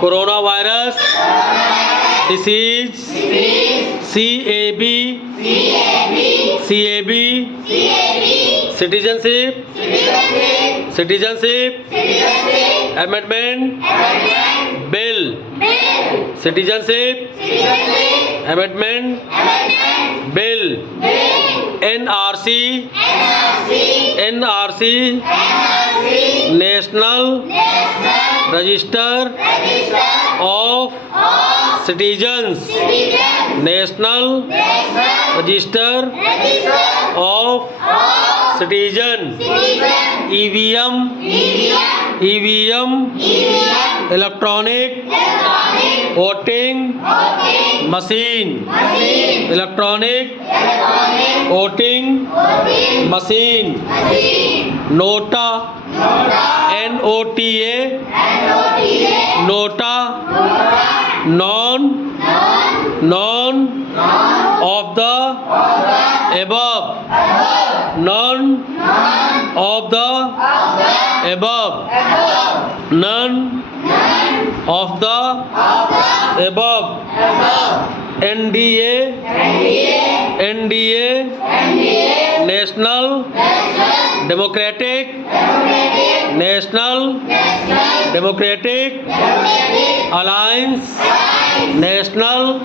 corona virus disease CAB citizenship amendment bill citizenship amendment bill NRC national register of citizens national register of citizen EVM electronic voting machine electronic voting machine NOTA NOTA NOTA none of the above none of the above none of the above NDA National Democratic Alliance National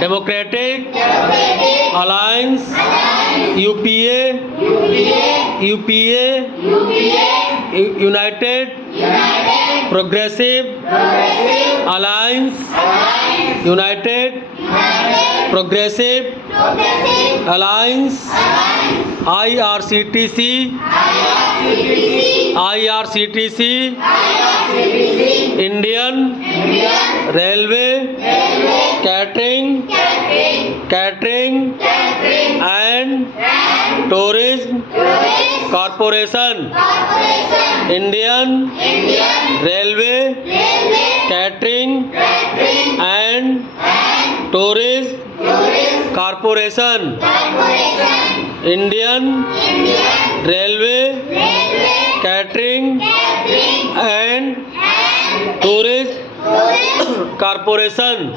Democratic Alliance UPA United Progressive Alliance United Progressive Alliance IRCTC Indian Railway Catering and Tourism Corporation Indian Railway Catering and Tourism Corporation Indian Railway Catering and Tourism Corporation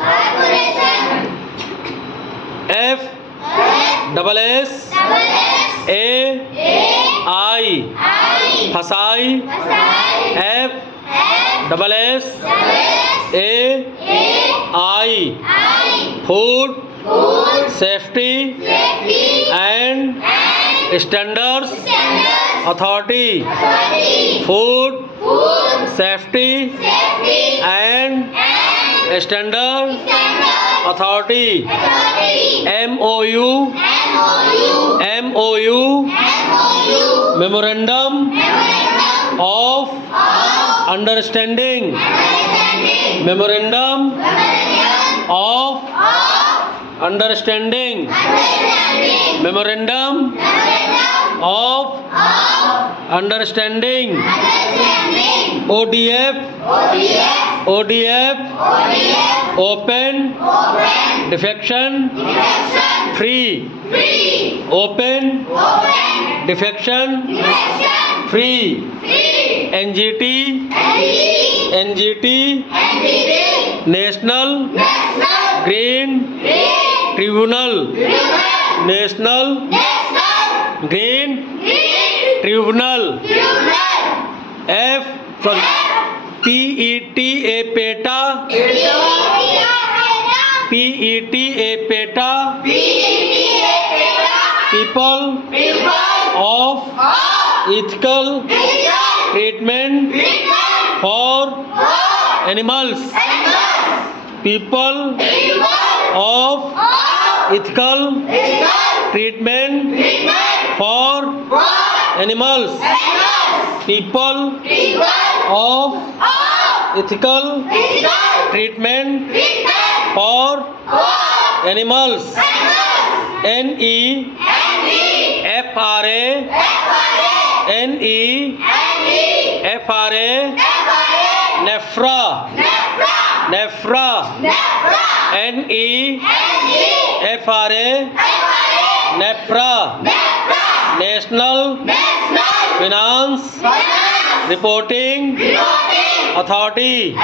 FSSAI फसाई FSSAI Food Safety and Standards Authority Food Safety and Standards Authority MOU Memorandum of Understanding Memorandum of Understanding Memorandum of Understanding ODF Open Defection Free Open Defection Free NGT National Green Tribunal National Green Tribunal PETA PETA People of Ethical Treatment for Animals People of Ethical Treatment for Animals People of Ethical Treatment for Animals NEFRA NEFRA National Finance Reporting Authority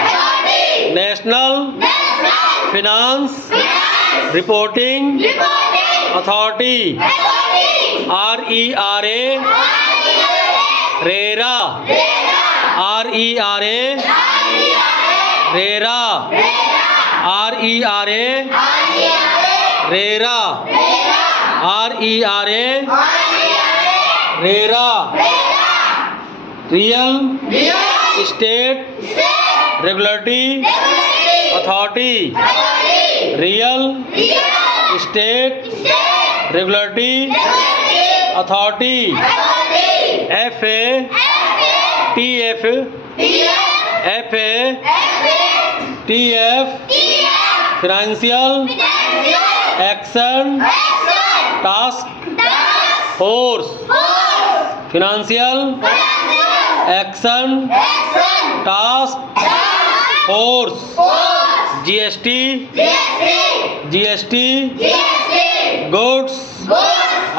national finance reporting authority RERA RERA RERA RERA RERA RERA RERA RERA real estate regulatory authority real estate regulatory authority FA TF FA TF financial action task force financial action task force GST goods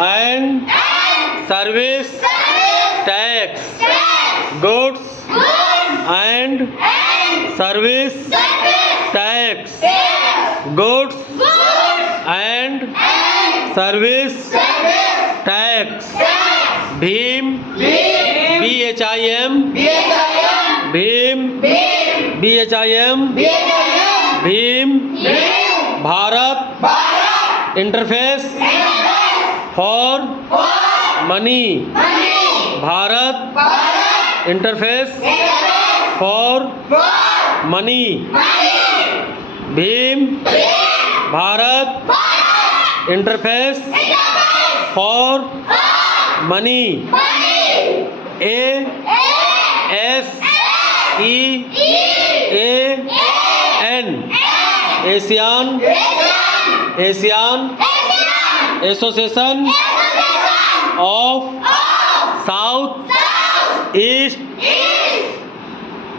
and service tax goods and service tax goods and service tax Bhim BHIM Bhim BHIM Bhim Bharat interface for money Bharat interface for money Bhim Bharat interface for money ASEAN Asian association of south east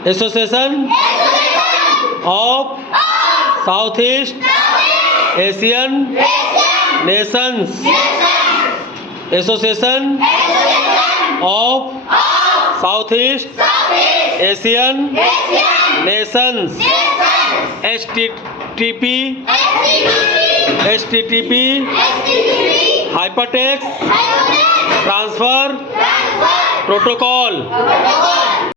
association of south east Asian Nations association of south east Asian Nations HTTP hypertext transfer protocol